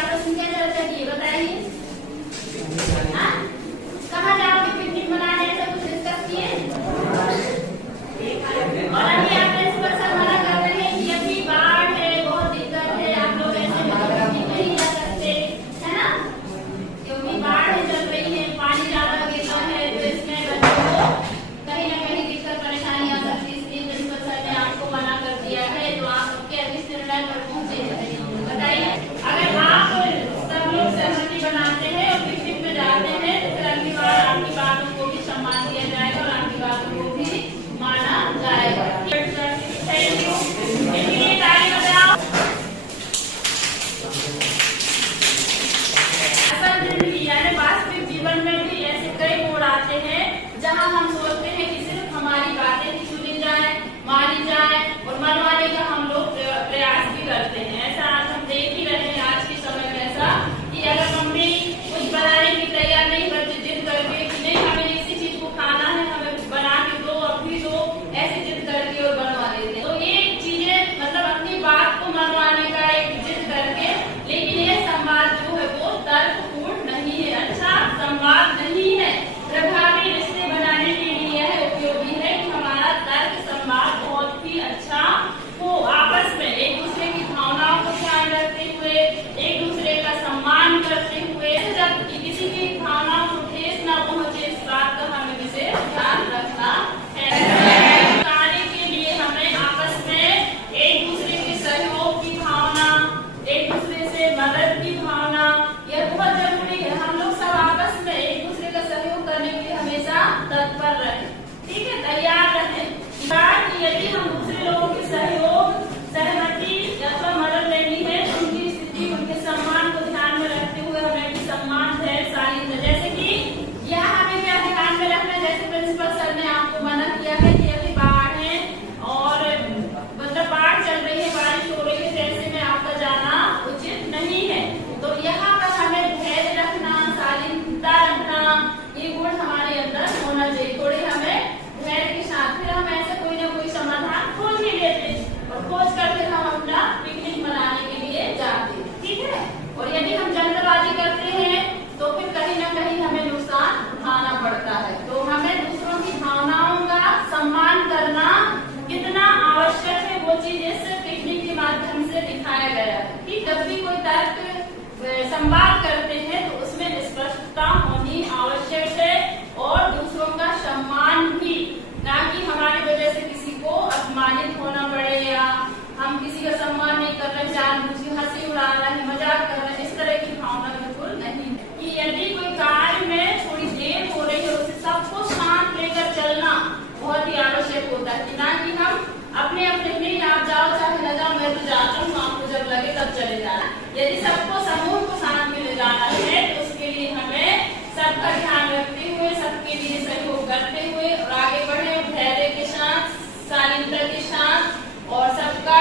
आपस में क्या चर्चा की बताइए? कहाँ जाओगे पिकनिक मनाने, ऐसा कुछ डिस्कस किए? और अभी आप इस पर सब मना कर रहे हैं कि अभी बाढ़ है, बहुत दिक्कत है, आप लोग ऐसे में पिकनिक नहीं जा सकते, है ना? क्योंकि बाढ़ चल रही है, पानी ज्यादा गिरता है, तो इसमें बच्चों को कहीं ना कहीं दिक्कत परेशानी आ सकती है। इसलिए प्रिंसिपल सर ने आपको मना कर दिया है, तो आप सबके अभी निर्णय पर पहुंचे हैं। बताइए, अगर आप सब लोग सहमति बनाते हैं और पिकनिक में जाते हैं तो फिर अगली बार आपकी बातों को भी सम्मान दिया जाएगा और आपकी बातों को भी माना जाएगा। Thank you. इसलिए ताली बजाओ। असल जिंदगी यानी वास्तविक जीवन में भी ऐसे कई मोड़ आते हैं जहां हम सोचते हैं कि सिर्फ हमारी बातें ही सुनी जाए, मानी जाए और मनवाने का हम लोग प्रयास भी करते हैं। ऐसा आज हम देख ही रहे हैं आज के समय में ऐसा कि अगर मम्मी कुछ बनाने की तैयार नहीं बच्चे जिद करके कि नहीं हमें इसी चीज को खाना है, हमें बना के दो, अभी दो, ऐसे जिद करके और बनवा लेते हैं। तो ये चीजें मतलब अपनी बात को मनवाने का एक जिद करके, लेकिन ये संवाद जो है वो तर्कपूर्ण नहीं है, अच्छा संवाद नहीं है। प्रभावी रिश्ते बनाने के लिए यह उपयोगी है कि हमारा तर्क संवाद बहुत ही अच्छा हो, आपस में एक दूसरे की भावनाओं को ध्यान रखते हुए, एक दूसरे का सम्मान करते हुए, जब किसी की भावनाओं को ठेस न पहुंचे, इस बात का हमें विशेष ध्यान रखना है। कार्य के लिए हमें आपस में एक दूसरे के सहयोग की भावना, एक दूसरे से मदद की भावना, यह बहुत जरूरी है। हम लोग सब आपस में एक दूसरे का सहयोग करने के लिए हमेशा तत्पर रहें, ठीक है, तैयार रहें। कि यदि हम दूसरे लोगों के सहयोग, सहमति अथवा मदद लेनी है तो उनकी स्थिति, उनके सम्मान को ध्यान में रखते हुए हमें भी सम्मान है सारी। जैसे कि यह हमें क्या ध्यान में रखना, जैसे प्रिंसिपल सर ने आपको मना किया है कि अभी बाढ़ है और मतलब बाढ़ चल रही है, बारिश हो रही है, जैसे में आपका जाना उचित नहीं है। तो यहाँ पर हमें धैर्य रखना, शालीनता रखना, ये गुण हमारे अंदर होना चाहिए। थोड़ी हमें धैर्य के साथ फिर हम ऐसे कोई ना कोई समाधान खोज ही लेते और खोज कर फिर हम अपना पिकनिक मनाने के लिए जाते, ठीक है। और यदि हम जल्दबाजी करते हैं तो फिर कहीं ना कहीं हमें नुकसान उठाना पड़ता है। तो हमें दूसरों की भावनाओं का सम्मान करना कितना आवश्यक है, वो चीज इस पिकनिक के माध्यम से दिखाया गया है कि जब भी कोई तर्क संवाद करते हैं तो उसमें स्पष्टता होनी आवश्यक है और दूसरों का सम्मान भी, ना कि हमारी वजह से किसी को अपमानित होना पड़े या हम किसी का सम्मान नहीं कर रहे, जानबूझ के हंसी उड़ा रहे हैं, मजाक कर रहे हैं, इस तरह की भावना बिल्कुल नहीं। कि यदि कोई कार्य में थोड़ी देर हो रही है उसे सबको शांत लेकर चलना बहुत ही आवश्यक होता है, ना कि हम अपने अपने नहीं, आप जाओ चाहे न जाओ, मैं तो जाता हूँ, आपको जब लगे तब चले जाना। यदि सबको समूह को साथ में ले जाना है तो उसके लिए हमें सबका ध्यान रखते हुए, सबके लिए सहयोग करते हुए और आगे बढ़े, धैर्य के साथ, शालीनता के साथ और सबका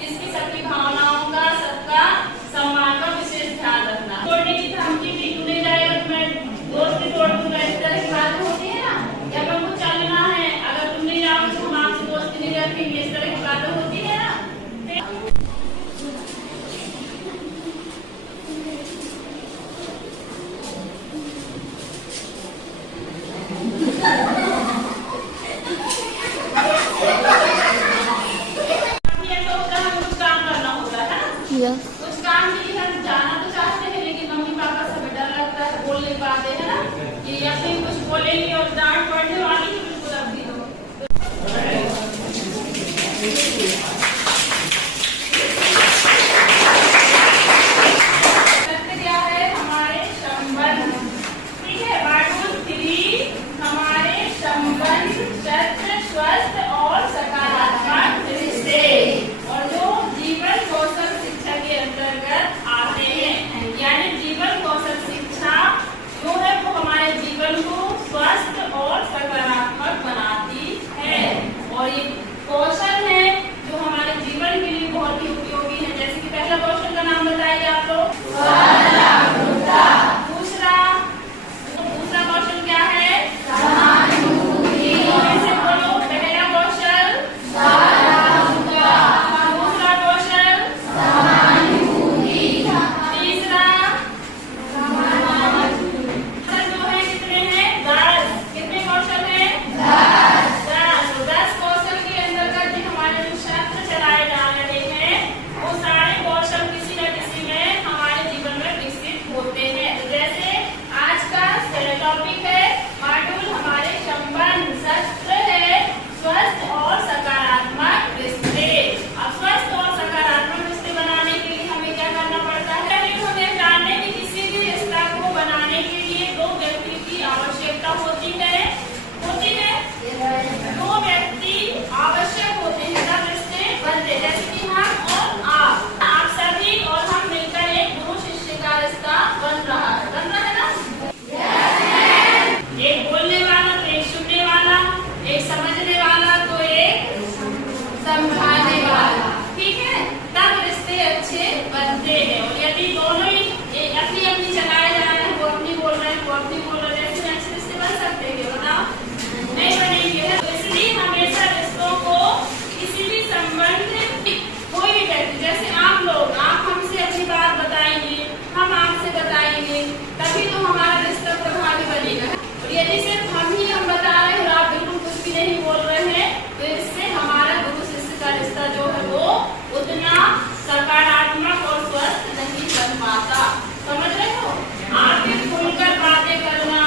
इसकी सबकी भावनाओं का, सबका सम्मान का विशेष ध्यान रखना। तोड़ने की धमकी भी नहीं जाएगा, मैं दोस्ती तोड़ दूंगा, इस तरह की बातें होती है ना, या हमको चलना है, अगर तुम नहीं जाओगे तो हम आपसे दोस्ती नहीं रखेंगे, इस तरह की बातें होती है ना। कुछ काम के लिए हम जाना तो चाहते हैं लेकिन मम्मी पापा से भी डर लगता है, बोल नहीं पाते हैं ना, कि या फिर कुछ बोलेंगे और डांट पड़ने वाली है, बिल्कुल अभी तो क्या है हमारे संबंध, ठीक है, बाटूल 3 हमारे संबंध सत्य, स्वस्थ और सकारात्मक रिश्ते और जो जीवन कौशल शिक्षा के अंतर्गत आते हैं। यानी जीवन कौशल शिक्षा जो है वो हमारे जीवन को स्वस्थ और सकारात्मक बनाती है और ये कौशल है जो हमारे जीवन के लिए बहुत ही उपयोगी है। जैसे कि पहला कौशल का नाम बताइए आप लोग, दूसरा कौशल क्या है, सहानुभूति। ऐसे बोलो, पहला कौशल दूसरा कौशल सहानुभूति, तीसरा यदि सिर्फ हम बता रहे हैं और आप बिल्कुल कुछ भी नहीं बोल रहे हैं तो इससे हमारा गुरु शिष्य का रिश्ता जो है वो उतना सकारात्मक और स्वस्थ नहीं बन पाता। समझ रहे हो? आप भी खुलकर बातें करना,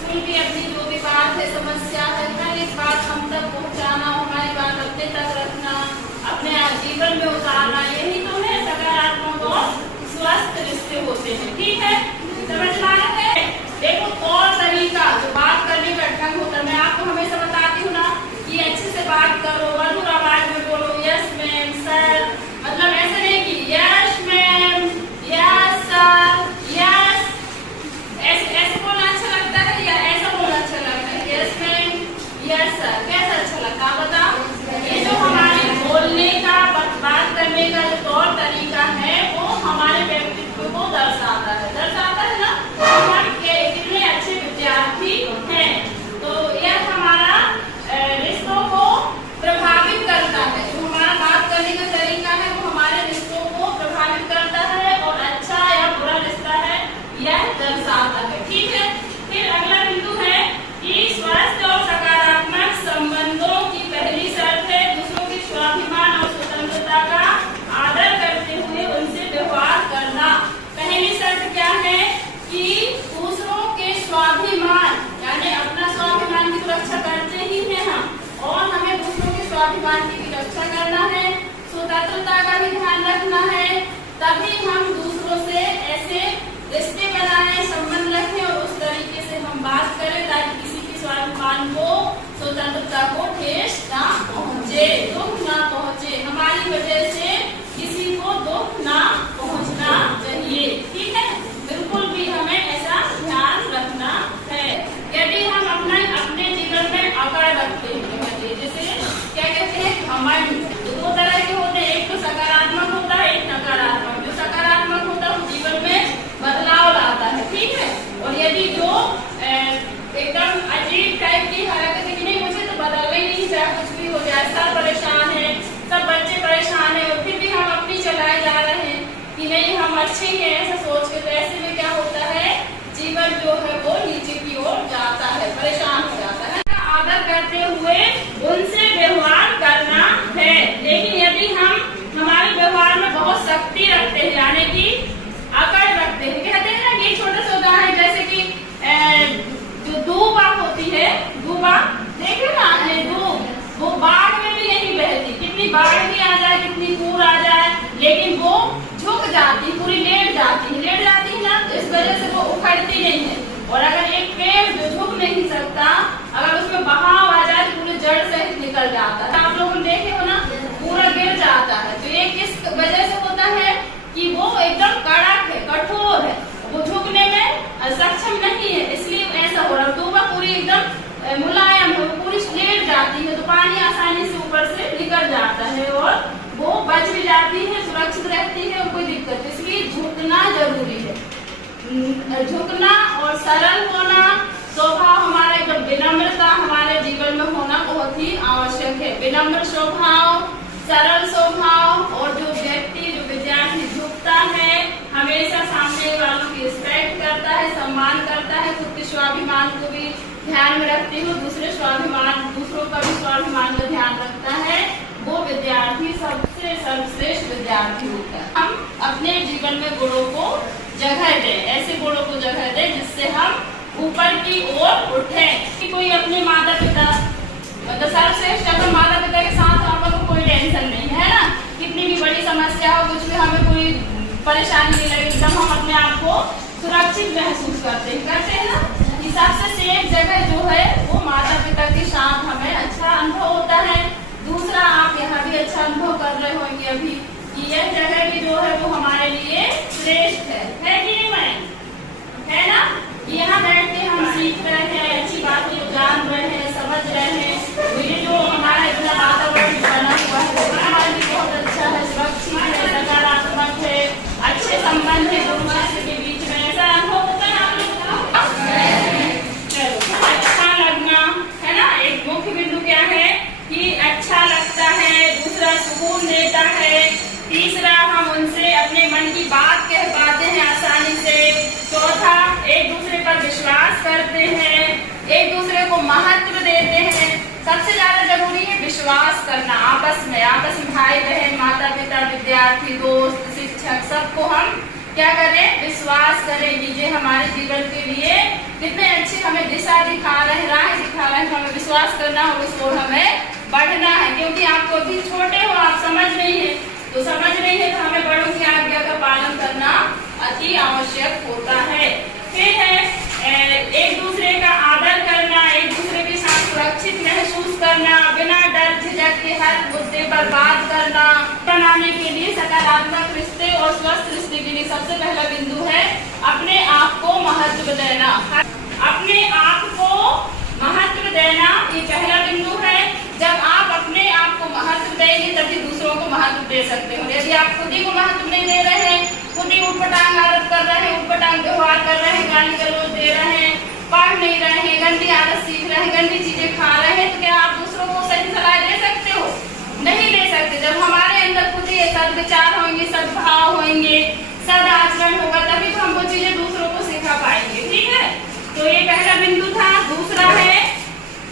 खुल के अपनी जो भी बात है, समस्या है, हर एक बात हम तक पहुंचाना, हमारी बात अपने तक रखना, अपने जीवन में उतारना, यही तो है सकारात्मक और स्वस्थ रिश्ते होते हैं। ठीक है, समझ में आया है? देखो और तरीका जो बात करने का ढंग होता है, मैं आपको हमेशा बताती हूँ ना कि अच्छे से बात करो, मधुर आवाज में बोलो, यस मैम, सर, मतलब ऐसे नहीं कि yes ma'am, yes sir, yes, ऐसे बोलना अच्छा लगता है या ऐसा बोलना अच्छा लगता है? यस मैम, यस सर, कैसा अच्छा लगता है बताओ? ये जो हमारे बोलने का, बात करने का जो तौर तरीका है वो हमारे व्यक्तित्व को दर्शाता है ना, हम कितने अच्छे विद्यार्थी हैं। तो यह हमारा रिश्तों को प्रभावित करता है, जो हमारा बात करने का तरीका है वो हमारे रिश्तों को प्रभावित करता है और अच्छा या बुरा रिश्ता है यह दर्शाता है। ठीक है, फिर अगला बिंदु है कि स्वस्थ और सकारात्मक संबंधों की पहली शर्त है दूसरों के स्वाभिमान और स्वतंत्रता का आदर करते हुए उनसे व्यवहार करना। पहली शर्त क्या है कि दूसरों के स्वाभिमान, यानी अपना स्वाभिमान की रक्षा करते ही हैं हम, और हमें दूसरों के स्वाभिमान की भी रक्षा करना है, स्वतंत्रता का भी ध्यान रखना है, तभी हम दूसरों से ऐसे रिश्ते बनाएं, संबंध रखें और उस तरीके से हम बात करें ताकि किसी के स्वाभिमान को, स्वतंत्रता को ठेस ना पहुंचे, दुख ना पहुंचे, हमारी वजह से किसी को दुख ना पहुंचना चाहिए। ठीक है, बिल्कुल भी हमें ऐसा ध्यान रखना है। यदि हम अपने जीवन में अकड़ रखते हैं, जैसे क्या कहते हैं घमंड, तो दो तरह के होते हैं, एक तो सकारात्मक होता है, एक नकारात्मक। जो सकारात्मक होता है वो जीवन में बदलाव लाता है। ठीक है, और यदि जो एकदम अजीब टाइप की हरकतें की नहीं, मुझे तो बदलना ही नहीं, चाहे कुछ भी हो जाए, सब परेशान है, सब बच्चे परेशान है और फिर भी हम अपनी चलाए जा रहे हैं कि नहीं हम अच्छे हैं ऐसा सोच के, तो ऐसे में क्या होता है, जीवन जो है वो नीचे की ओर जाता है, परेशान हो जाता है। आदर करते हुए उनसे व्यवहार करना है, लेकिन यदि हम हमारे व्यवहार में बहुत सख्ती रखते हैं, यानी कि अकड़ रखते हैं, कहते हैं ना कि छोटा सा उदाहरण, जैसे कि जो दूबा होती है, दूबा देखे ना आपने, वो बाढ़ में भी नहीं बहती, कितनी बाढ़ भी आ जाए, कितनी पूर आ जाए, लेकिन वो झुक जाती, पूरी लेट जाती है ना, तो इस वजह से वो उखड़ती नहीं है। और अगर एक पेड़ जो झुक नहीं सकता, अगर उसमें बहाव आ जाए तो पूरे जड़ सहित निकल जाता है, आप लोगों ने देखे हो ना, पूरा गिर जाता है। तो ये किस वजह से होता है कि वो एकदम कड़क है, कठोर है, वो झुकने में सक्षम नहीं है, इसलिए ऐसा हो रहा है। दूबा पूरी एकदम मुलायम है, पूरी लेट जाती है, तो पानी आसानी से ऊपर से निकल जाता है और वो बच भी जाती है, सुरक्षित रहती है और कोई दिक्कत, इसलिए झुकना जरूरी है। झुकना और सरल होना, स्वभाव हमारा एकदम विनम्रता हमारे जीवन में होना बहुत ही आवश्यक है। विनम्र स्वभाव, सरल स्वभाव, और जो व्यक्ति, जो विद्यार्थी झुकता है, हमेशा सामने वालों की रिस्पेक्ट करता है, सम्मान करता है, खुद के स्वाभिमान को भी ध्यान में रखते हुए दूसरों का भी स्वाभिमान का ध्यान रखता है, वो विद्यार्थी सबसे सर्वश्रेष्ठ विद्यार्थी होता है। हम अपने जीवन में गुणों को जगह दें, ऐसे गुणों को जगह दें जिससे हम ऊपर की ओर उठें। कि कोई अपने माता पिता, मतलब सर्वश्रेष्ठ अगर माता पिता के साथ हमें तो कोई टेंशन नहीं है ना, कितनी भी बड़ी समस्या हो, कुछ भी हमें कोई परेशानी नहीं लगे, एकदम हम अपने आप को सुरक्षित महसूस करते हैं ना, कि सबसे सेफ जगह जो है वो माता पिता के साथ हमें अच्छा अनुभव होता है। दूसरा, आप यहाँ भी अच्छा अनुभव कर रहे होंगे अभी कि यह जगह भी जो है वो हमारे लिए श्रेष्ठ है कि नहीं मैं, है ना? यहाँ बैठ के हम सीख रहे हैं, अच्छी बातों को जान रहे हैं, समझ रहे हैं, तो ये जो हमारा इतना वातावरण बना हुआ है वो हमारे लिए बहुत अच्छा है, सुरक्षित है, सकारात्मक है, अच्छे संबंध है दोनों शिष्य के बीच में, ऐसा अनुभव होता है आप लोगों का? चलो, अच्छा लगना है ना, एक मुख्य बिंदु क्या है कि अच्छा लगता है, दूसरा सुकून देता है, तीसरा हम उनसे अपने मन की बात कह पाते हैं आसानी से, चौथा एक दूसरे पर विश्वास करते हैं, एक दूसरे को महत्व देते हैं। सबसे ज्यादा जरूरी है विश्वास करना आपस में भाई बहन, माता पिता, विद्यार्थी, दोस्त, शिक्षक, सबको हम क्या करें, विश्वास करें कि ये हमारे जीवन के लिए कितने अच्छी हमें दिशा दिखा रहे हैं, राह दिखा रहे हैं। हमें विश्वास करना और उसको हमें बढ़ना है, क्योंकि आपको अभी छोटे हो, आप समझ नहीं है, तो समझ नहीं है तो हमें बड़ों की आज्ञा का पालन करना अति आवश्यक होता है। फिर है एक दूसरे का आदर करना, एक दूसरे के साथ सुरक्षित महसूस करना, बिना डर झिझक के हर मुद्दे पर बात करना। बनाने के लिए सकारात्मक रिश्ते और स्वस्थ रिश्ते के लिए सबसे पहला बिंदु है अपने आप को महत्व देना। अपने आप को महत्व देना ये पहला बिंदु है। जब आप अपने आप को महत्व देंगे तभी दूसरों को महत्व दे सकते हो। यदि आप खुद ही को महत्व नहीं दे रहे हैं, खुद ही उटपटांग आदत कर रहे हैं, उटपटांग व्यवहार कर रहे हैं, गाली गलौज दे रहे हैं, पढ़ नहीं रहे हैं, गंदी आदत सीख रहे हैं, गंदी चीजें खा रहे हैं, तो क्या आप दूसरों को सही सलाह दे सकते हो? नहीं दे सकते। जब हमारे अंदर खुद ही सद्विचार होंगे, सद्भाव होंगे, सदाचरण होगा, तभी तो हम वो चीजें दूसरों को सिखा पाएंगे। ठीक है, तो ये पहला बिंदु था। दूसरा है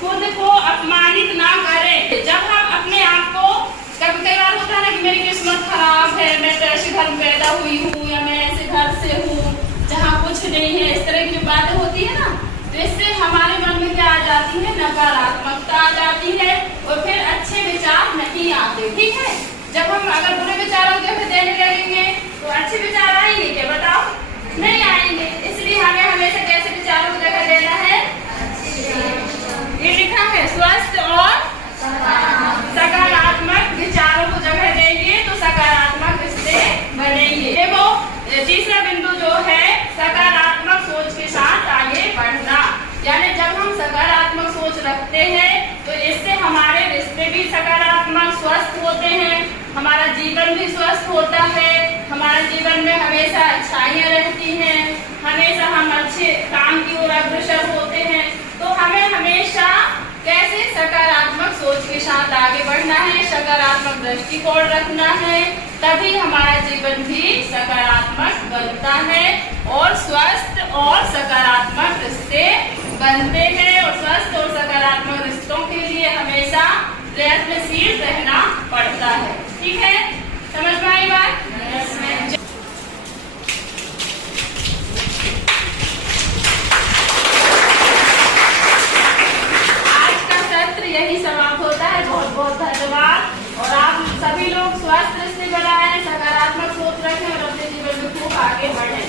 खुद को अपमानित ना करें। जब हम अपने आप को, कभी कई बार होता है ना कि मेरी किस्मत खराब है, मैं तो ऐसे घर में पैदा हुई हूँ, या मैं ऐसे घर से हूँ जहाँ कुछ नहीं है, इस तरह की जो बातें होती है ना, तो इससे हमारे मन में क्या आ जाती है, नकारात्मकता आ जाती है और फिर अच्छे विचार नहीं आते। ठीक है, जब हम अगर बुरे विचारों के फिर देने लगेंगे तो अच्छे विचार आएंगे क्या, बताओ? नहीं आएंगे। इसलिए हमें हमेशा कैसे विचारों को जगह देना है, ये लिखा है स्वस्थ और सकारात्मक विचारों को जगह देंगे तो सकारात्मक रिश्ते बनेंगे। देखो तीसरा बिंदु जो है सकारात्मक सोच के साथ आगे बढ़ना। यानी जब हम सकारात्मक सोच रखते हैं तो इससे हमारे रिश्ते भी सकारात्मक स्वस्थ होते हैं, हमारा जीवन भी स्वस्थ होता है, हमारे जीवन में हमेशा अच्छाइयाँ रहती हैं, हमेशा हम अच्छे काम की ओर अग्रसर होते हैं। तो हमें हमेशा कैसे सकारात्मक सोच के साथ आगे बढ़ना है, सकारात्मक दृष्टिकोण रखना है, तभी हमारा जीवन भी सकारात्मक बनता है और स्वस्थ और सकारात्मक रिश्ते बनते हैं। और स्वस्थ और सकारात्मक रिश्तों के लिए हमेशा प्रयत्नशील रहना पड़ता है। ठीक है, समझ में आई बात? यही समाप्त होता है। बहुत बहुत धन्यवाद। और आप सभी लोग स्वस्थ रिश्ते बनाएं, सकारात्मक सोच रखें और अपने जीवन में खूब आगे बढ़ें।